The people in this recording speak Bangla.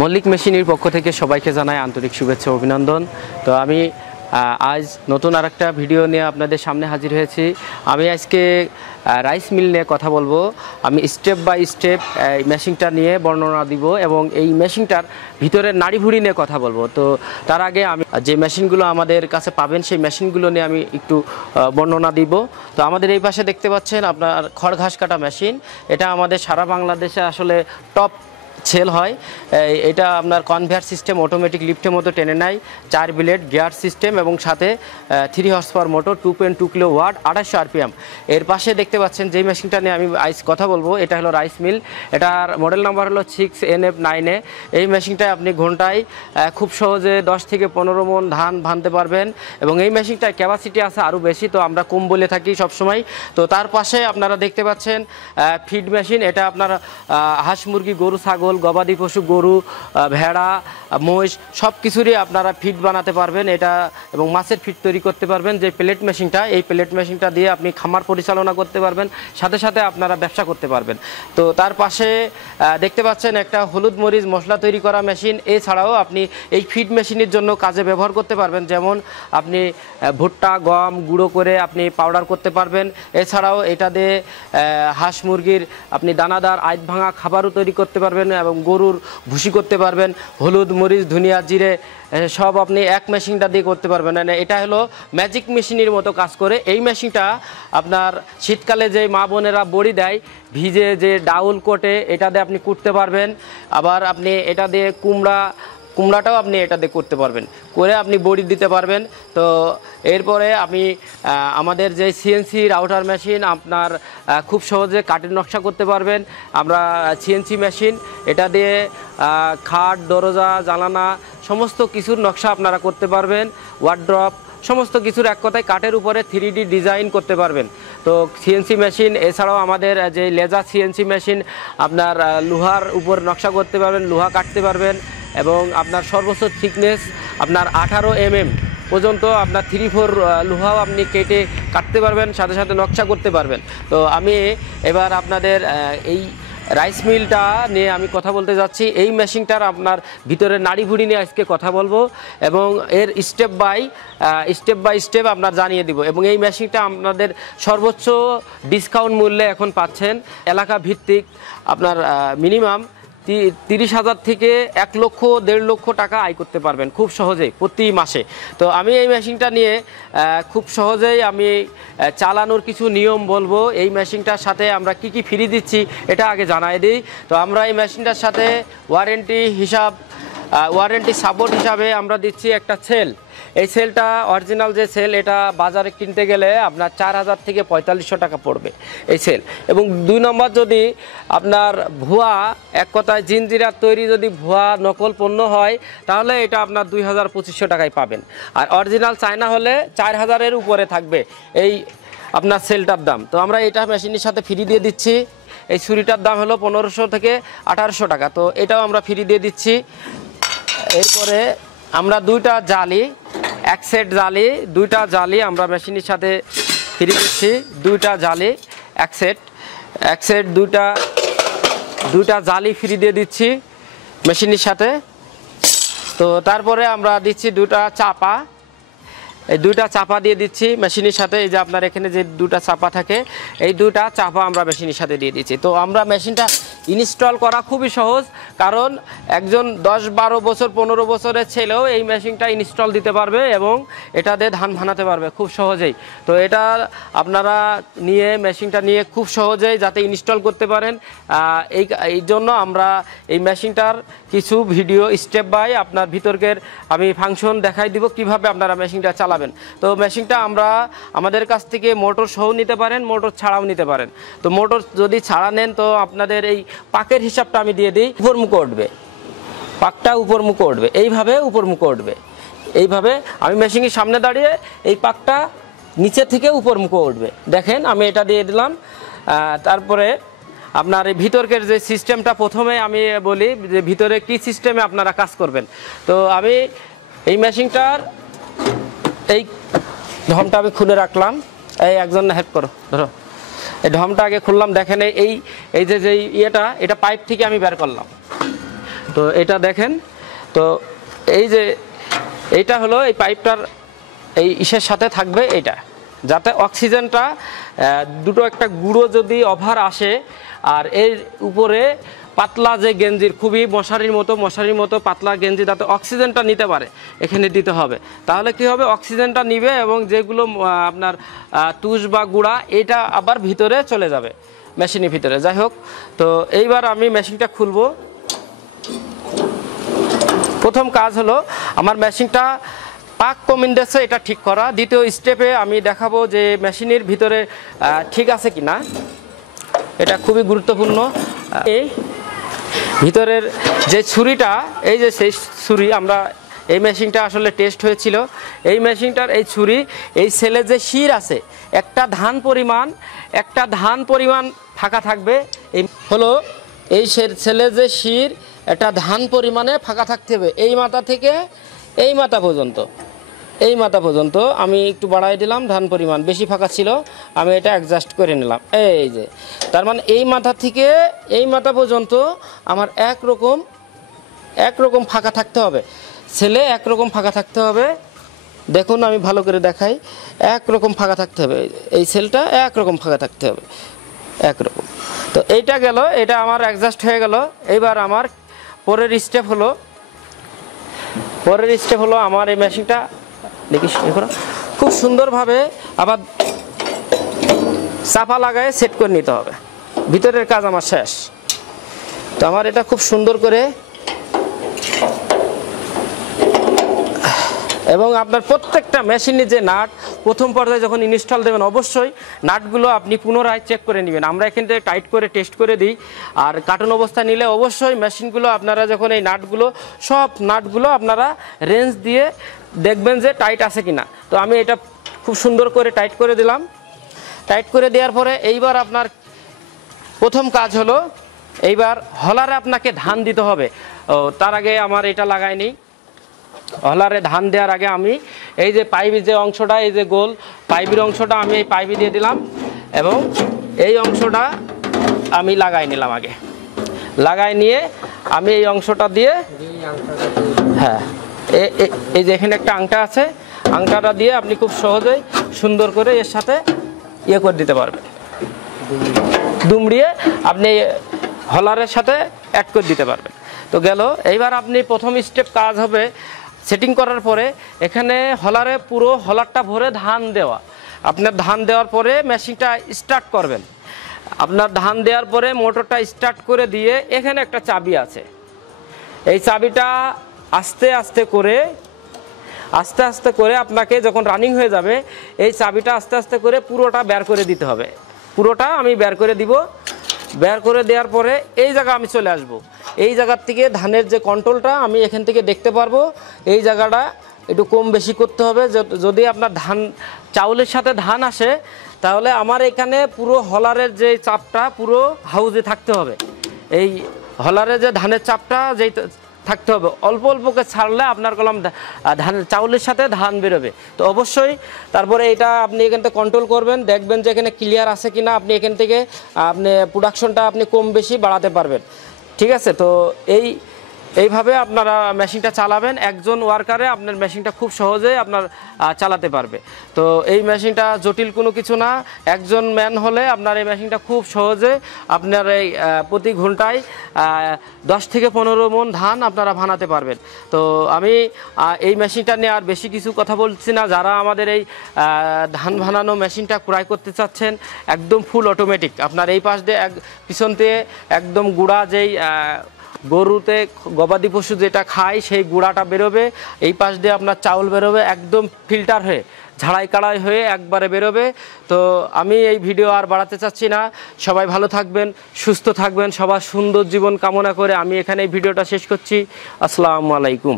মল্লিক মেশিনের পক্ষ থেকে সবাইকে জানাই আন্তরিক শুভেচ্ছা অভিনন্দন। তো আমি আজ নতুন আরেকটা ভিডিও নিয়ে আপনাদের সামনে হাজির হয়েছি। আমি আজকে রাইস মিল নিয়ে কথা বলবো। আমি স্টেপ বাই স্টেপ এই মেশিনটা নিয়ে বর্ণনা দিব এবং এই মেশিনটার ভিতরের নাড়িভুড়ি নিয়ে কথা বলবো। তো তার আগে আমি যে মেশিনগুলো আমাদের কাছে পাবেন সেই মেশিনগুলো নিয়ে আমি একটু বর্ণনা দিব। তো আমাদের এই পাশে দেখতে পাচ্ছেন আপনার খড় ঘাস কাটা মেশিন। এটা আমাদের সারা বাংলাদেশে আসলে টপ সেল হয়। এটা আপনার কনভেয়ার সিস্টেম, অটোমেটিক লিফটের মতো টেনে নেয়, 4 ব্লেড গিয়ার সিস্টেম এবং সাথে 3 horse power motor, 2.2 kilo watt, 2800 RPM. এর পাশে দেখতে পাচ্ছেন যেই মেশিনটা নিয়ে আমি আজ কথা বলবো, এটা হলো রাইস মিল। এটার মডেল নাম্বার হলো 6NF9A। এই মেশিনটায় আপনি ঘন্টায় খুব সহজে 10 থেকে 15 মণ ধান ভানতে পারবেন এবং এই মেশিনটায় ক্যাপাসিটি আছে আরও বেশি, তো আমরা কম বলে থাকি সবসময়। তো তার পাশে আপনারা দেখতে পাচ্ছেন ফিড মেশিন। এটা আপনার হাঁস মুরগি, গরু ছাগল, গবাদি পশু, গরু, ভেড়া, মহিষ সব কিছুরই আপনারা ফিড বানাতে পারবেন এটা, এবং মাছের ফিড তৈরি করতে পারবেন। যে প্লেট মেশিনটা, এই প্লেট মেশিনটা দিয়ে আপনি খামার পরিচালনা করতে পারবেন, সাথে সাথে আপনারা ব্যবসা করতে পারবেন। তো তার পাশে দেখতে পাচ্ছেন একটা হলুদ মরিচ মশলা তৈরি করা মেশিন। এছাড়াও আপনি এই ফিড মেশিনের জন্য কাজে ব্যবহার করতে পারবেন, যেমন আপনি ভুট্টা, গম গুঁড়ো করে আপনি পাউডার করতে পারবেন। এছাড়াও এটা দিয়ে হাঁস মুরগির আপনি দানাদার আইত ভাঙা খাবারও তৈরি করতে পারবেন এবং গরুর ভুসি করতে পারবেন। হলুদ মরিচ ধনিয়া জিরে সব আপনি এক মেশিনটা দিয়ে করতে পারবেন। এটা হলো ম্যাজিক মেশিনের মতো কাজ করে। এই মেশিনটা আপনার শীতকালে যে মা বোনেরা বড়ি দেয়, ভিজে যে ডাউল কোটে, এটা দিয়ে আপনি কুটতে পারবেন। আবার আপনি এটা দিয়ে কুমড়াটাও আপনি এটা দিয়ে করতে পারবেন, করে আপনি বড়ি দিতে পারবেন। তো এরপরে আমি আমাদের যে সিএনসি রাউটার মেশিন, আপনার খুব সহজে কাঠের নকশা করতে পারবেন। আমরা সিএনসি মেশিন, এটা দিয়ে খাট, দরজা, জানালা সমস্ত কিছুর নকশা আপনারা করতে পারবেন। ওয়ার্ড্রপ সমস্ত কিছুর এক কথায় কাঠের উপরে 3D ডিজাইন করতে পারবেন। তো সিএনসি মেশিন, এছাড়াও আমাদের যে লেজার সিএনসি মেশিন, আপনার লোহার উপর নকশা করতে পারবেন, লোহা কাটতে পারবেন এবং আপনার সর্বোচ্চ থিকনেস আপনার 18 mm পর্যন্ত আপনার 3/4 লোহাও আপনি কেটে কাটতে পারবেন, সাথে সাথে নকশা করতে পারবেন। তো আমি এবার আপনাদের এই রাইস মিলটা নিয়ে আমি কথা বলতে যাচ্ছি। এই মেশিনটার আপনার ভিতরে নাড়িভুড়ি নিয়ে আজকে কথা বলবো এবং এর স্টেপ বাই স্টেপ আপনার জানিয়ে দিব। এবং এই মেশিনটা আপনাদের সর্বোচ্চ ডিসকাউন্ট মূল্যে এখন পাচ্ছেন। এলাকা ভিত্তিক আপনার মিনিমাম 30,000 থেকে 1 লক্ষ 1.5 লক্ষ টাকা আয় করতে পারবেন খুব সহজেই প্রতি মাসে। তো আমি এই মেশিনটা নিয়ে খুব সহজেই আমি চালানোর কিছু নিয়ম বলবো। এই মেশিনটার সাথে আমরা কি কি ফ্রি দিচ্ছি এটা আগে জানাই দিই। তো আমরা এই মেশিনটার সাথে ওয়ারেন্টি সাপোর্ট হিসাবে আমরা দিচ্ছি একটা সেল। এই সেলটা অরিজিনাল যে সেল, এটা বাজারে কিনতে গেলে আপনার 4,000 থেকে 4,500 টাকা পড়বে এই সেল। এবং 2 নম্বর, যদি আপনার ভুয়া, এক কথায় জিনজিরার তৈরি যদি ভুয়া নকল পণ্য হয়, তাহলে এটা আপনার 2,000-2,500 টাকায় পাবেন। আর অরিজিনাল চায়না হলে 4,000-এর উপরে থাকবে এই আপনার সেলটার দাম। তো আমরা এটা মেশিনের সাথে ফ্রি দিয়ে দিচ্ছি। এই ছুরিটার দাম হলো 1500 থেকে 1800 টাকা। তো এটাও আমরা ফ্রি দিয়ে দিচ্ছি। এরপরে আমরা 2টা জালি, এক সেট জালি, 2টা জালি আমরা মেশিনের সাথে ফ্রি দিচ্ছি। 2টা জালি এক সেট 2টা জালি ফ্রি দিয়ে দিচ্ছি মেশিনের সাথে। তো তারপরে আমরা দিচ্ছি 2টা চাপা। এই 2টা চাপা দিয়ে দিচ্ছি মেশিনের সাথে। এই যে আপনার এখানে যে 2টা চাপা থাকে, এই 2টা চাপা আমরা মেশিনের সাথে দিয়ে দিচ্ছি। তো আমরা মেশিনটা ইনস্টল করা খুবই সহজ, কারণ একজন 10-12 বছর 15 বছরের ছেলেও এই মেশিনটা ইনস্টল দিতে পারবে এবং এটা দিয়ে ধান ভানাতে পারবে খুব সহজেই। তো এটা আপনারা মেশিনটা নিয়ে খুব সহজেই যাতে ইনস্টল করতে পারেন, এই জন্য আমরা এই মেশিনটার কিছু ভিডিও স্টেপ বাই আপনার ভিতরকের আমি ফাংশন দেখাই দিব কিভাবে আপনারা মেশিনটা চালাবেন। তো মেশিনটা আমাদের কাছ থেকে মোটর সহ নিতে পারেন, মোটর ছাড়াও নিতে পারেন। তো মোটর যদি ছাড়া নেন, তো আপনাদের এই পাকের হিসাবটা আমি দিয়ে দিই। উপর মুখে উঠবে, পাকটা উপর মুখে উঠবে, এইভাবে উপর মুখে উঠবে। এইভাবে আমি মেশিনের সামনে দাঁড়িয়ে এই পাকটা নিচে থেকে উপর মুখে উঠবে। দেখেন আমি এটা দিয়ে দিলাম। তারপরে আপনার এই ভিতরকের যে সিস্টেমটা প্রথমে আমি বলি যে ভিতরে কি সিস্টেমে আপনারা কাজ করবেন। তো আমি এই মেশিনটার এই ঢমটা আমি খুলে রাখলাম। এই একজন হেল্প করো, ধরো এই ঢমটা আগে খুললাম। দেখেন এই যে ইয়েটা, এটা পাইপ থেকে আমি বের করলাম। তো তো এটা দেখেন, তো এই যে এইটা হলো এই পাইপটার এই ইসের সাথে থাকবে এটা, যাতে অক্সিজেনটা দুটো একটা গুঁড়ো যদি ওভার আসে আর এর উপরে পাতলা যে গেঞ্জির খুবই মশারির মতো পাতলা গেঞ্জি যাতে অক্সিজেনটা নিতে পারে এখানে দিতে হবে। তাহলে কি হবে, অক্সিজেনটা নিবে এবং যেগুলো আপনার তুষ বা গুঁড়া এটা আবার ভিতরে চলে যাবে মেশিনের ভিতরে। যাই হোক, তো এইবার আমি মেশিনটা খুলবো। প্রথম কাজ হলো আমার মেশিনটা পাক কমিন্ডেছে এটা ঠিক করা। দ্বিতীয় স্টেপে আমি দেখাবো যে মেশিনের ভিতরে ঠিক আছে কি না, এটা খুবই গুরুত্বপূর্ণ। এই ভিতরের যে ছুরিটা, এই যে সেই ছুরি, আমরা এই মেশিনটা আসলে টেস্ট হয়েছিল, এই মেশিনটার এই ছুরি, এই সেলে যে শির আছে একটা ধান পরিমাণ ফাঁকা থাকবে। এই হলো এই সেলে যে শির একটা ধান পরিমাণে ফাঁকা থাকতে হবে এই মাথা থেকে এই মাথা পর্যন্ত আমি একটু বাড়াই দিলাম, ধান পরিমাণ বেশি ফাঁকা ছিল, আমি এটা অ্যাডজাস্ট করে নিলাম। এই যে তার মানে এই মাথা থেকে এই মাথা পর্যন্ত আমার একরকম ফাঁকা থাকতে হবে, ছেলে একরকম ফাঁকা থাকতে হবে। দেখুন আমি ভালো করে দেখাই, একরকম ফাঁকা থাকতে হবে, এই সেলটা একরকম ফাঁকা থাকতে হবে, একরকম। তো এইটা গেল, এটা আমার অ্যাডজাস্ট হয়ে গেল। এইবার আমার পরের স্টেপ হলো আমার এই মেশিনটা দেখি খুব সুন্দরভাবে আবার চাপা লাগায় সেট করে নিতে হবে। ভিতরের কাজ আমার শেষ। তো আমার এটা খুব সুন্দর করে, এবং আপনার প্রত্যেকটা মেশিনে যে নাট প্রথম পর্যায়ে যখন ইনস্টল দেবেন অবশ্যই নাটগুলো আপনি পুনরায় চেক করে নেবেন। আমরা এখান থেকে টাইট করে টেস্ট করে দিই, আর কার্টন অবস্থা নিলে অবশ্যই মেশিনগুলো আপনারা যখন এই সব নাটগুলো আপনারা রেঞ্জ দিয়ে দেখবেন যে টাইট আছে কিনা। তো আমি এটা খুব সুন্দর করে টাইট করে দিলাম। টাইট করে দেওয়ার পরে এইবার আপনার প্রথম কাজ হলো, এইবার হলারে আপনাকে ধান দিতে হবে। তার আগে আমার এটা লাগাইনি, হলারে ধান দেওয়ার আগে আমি এই যে পাইপের যে অংশটা, এই যে গোল পাইপের অংশটা আমি এই পাইপে দিয়ে দিলাম এবং এই অংশটা আমি লাগাই নিলাম। আগে লাগাই নিয়ে আমি এই অংশটা দিয়ে, হ্যাঁ এই যে এখানে একটা আংটা আছে, আংটাটা দিয়ে আপনি খুব সহজেই সুন্দর করে এর সাথে ইয়ে করে দিতে পারবেন, দুমড়িয়ে আপনি হলারের সাথে অ্যাড করে দিতে পারবেন। তো গেল, এইবার আপনি প্রথম স্টেপ কাজ হবে সেটিং করার পরে এখানে হলারে পুরো হলারটা ভরে ধান দেওয়া। আপনার ধান দেওয়ার পরে মেশিনটা স্টার্ট করবেন। আপনার ধান দেওয়ার পরে মোটরটা স্টার্ট করে দিয়ে এখানে একটা চাবি আছে, এই চাবিটা আস্তে আস্তে করে আপনাকে যখন রানিং হয়ে যাবে এই চাবিটা আস্তে আস্তে করে পুরোটা বের করে দিতে হবে। পুরোটা আমি বের করে দিব। বের করে দেওয়ার পরে এই জায়গা আমি চলে আসব। এই জায়গার থেকে ধানের যে কন্ট্রোলটা আমি এখান থেকে দেখতে পারবো, এই জায়গাটা একটু কম বেশি করতে হবে। যদি আপনার চাউলের সাথে ধান আসে তাহলে আমার এখানে পুরো হলারের যে চাপটা পুরো হাউজে থাকতে হবে। এই হলারে যে ধানের চাপটা যেই থাকতে হবে, অল্প অল্পকে ছাড়লে আপনার কলম চাউলের সাথে ধান বেরোবে। তো অবশ্যই তারপরে এটা আপনি এখান থেকে কন্ট্রোল করবেন, দেখবেন যে এখানে ক্লিয়ার আছে কিনা, আপনি এখান থেকে আপনি প্রোডাকশনটা আপনি কম বেশি বাড়াতে পারবেন। ঠিক আছে, তো এইভাবে আপনারা মেশিনটা চালাবেন। একজন ওয়ার্কারে আপনার মেশিনটা খুব সহজে আপনার চালাতে পারবে। তো এই মেশিনটা জটিল কোনো কিছু না, একজন ম্যান হলে আপনার এই মেশিনটা খুব সহজে আপনার এই প্রতি ঘন্টায় 10 থেকে 15 মণ ধান আপনারা ভানাতে পারবেন। তো আমি এই মেশিনটা নিয়ে আর বেশি কিছু কথা বলছি না। যারা আমাদের এই ধান ভানানো মেশিনটা ক্রয় করতে চাচ্ছেন, একদম ফুল অটোমেটিক, আপনার এই পাশ দিয়ে পিছন দিয়ে একদম গুঁড়া যেই গরুতে গবাদি পশু যেটা খায় সেই গুঁড়াটা বেরোবে, এই পাশ দিয়ে আপনার চাউল বেরোবে, একদম ফিল্টার হয়ে ঝাড়াই কাড়াই হয়ে একবারে বেরোবে। তো আমি এই ভিডিও আর বাড়াতে চাচ্ছি না। সবাই ভালো থাকবেন, সুস্থ থাকবেন, সবার সুন্দর জীবন কামনা করে আমি এখানে এই ভিডিওটা শেষ করছি। আসসালামু আলাইকুম।